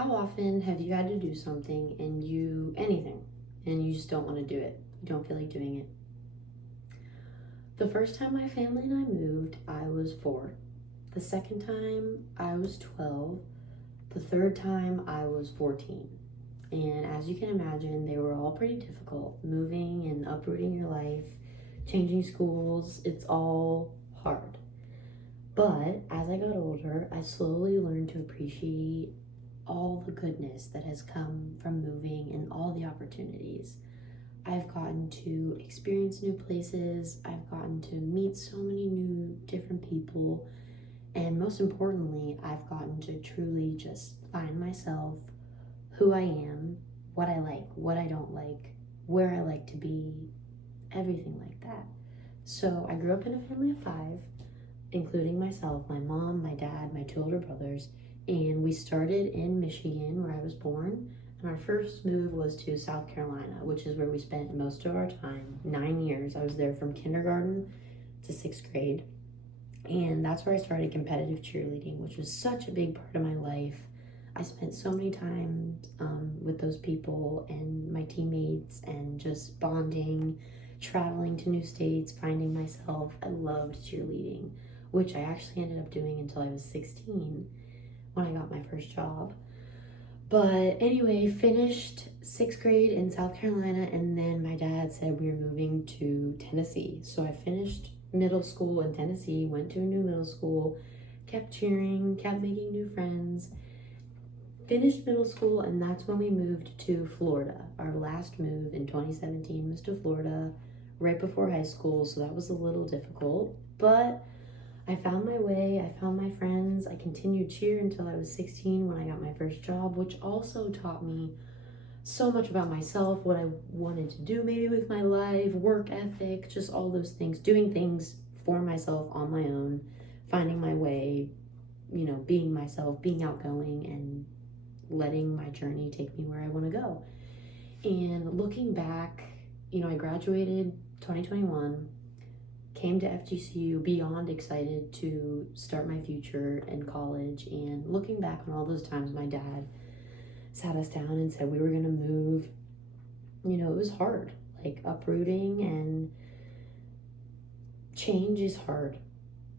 How often have you had to do something anything, and you just don't want to do it? You don't feel like doing it. The first time my family and I moved, I was 4. The second time, I was 12. The third time, I was 14. And as you can imagine, they were all pretty difficult. Moving and uprooting your life, changing schools, it's all hard. But as I got older, I slowly learned to appreciate all the goodness that has come from moving and all the opportunities. I've gotten to experience new places, I've gotten to meet so many new different people, and most importantly, I've gotten to truly just find myself, who I am, what I like, what I don't like, where I like to be, everything like that. So I grew up in a family of 5, including myself, my mom, my dad, my 2 older brothers, and we started in Michigan, where I was born. And our first move was to South Carolina, which is where we spent most of our time, 9 years. I was there from kindergarten to 6th grade. And that's where I started competitive cheerleading, which was such a big part of my life. I spent so many times with those people and my teammates and just bonding, traveling to new states, finding myself. I loved cheerleading, which I actually ended up doing until I was 16 when I got my first job. But anyway, finished 6th grade in South Carolina, and then my dad said we were moving to Tennessee. So I finished middle school in Tennessee, went to a new middle school, kept cheering, kept making new friends, finished middle school, and that's when we moved to Florida. Our last move in 2017 was to Florida right before high school, so that was a little difficult, but I found my way, I found my friends. I continued cheer until I was 16 when I got my first job, which also taught me so much about myself, what I wanted to do maybe with my life, work ethic, just all those things, doing things for myself on my own, finding my way, being myself, being outgoing, and letting my journey take me where I want to go. And looking back, I graduated 2021, came to FGCU beyond excited to start my future in college. And looking back on all those times my dad sat us down and said we were going to move, it was hard. Like, uprooting and change is hard.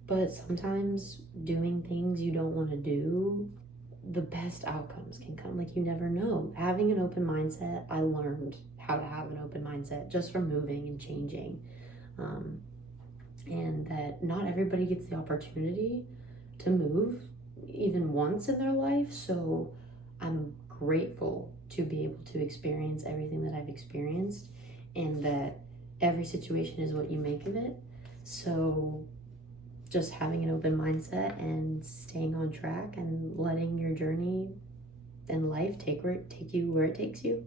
But sometimes doing things you don't want to do, the best outcomes can come. Like, you never know. Having an open mindset, I learned how to have an open mindset just from moving and changing. And that not everybody gets the opportunity to move even once in their life. So I'm grateful to be able to experience everything that I've experienced, and that every situation is what you make of it. So just having an open mindset and staying on track and letting your journey in life take you where it takes you.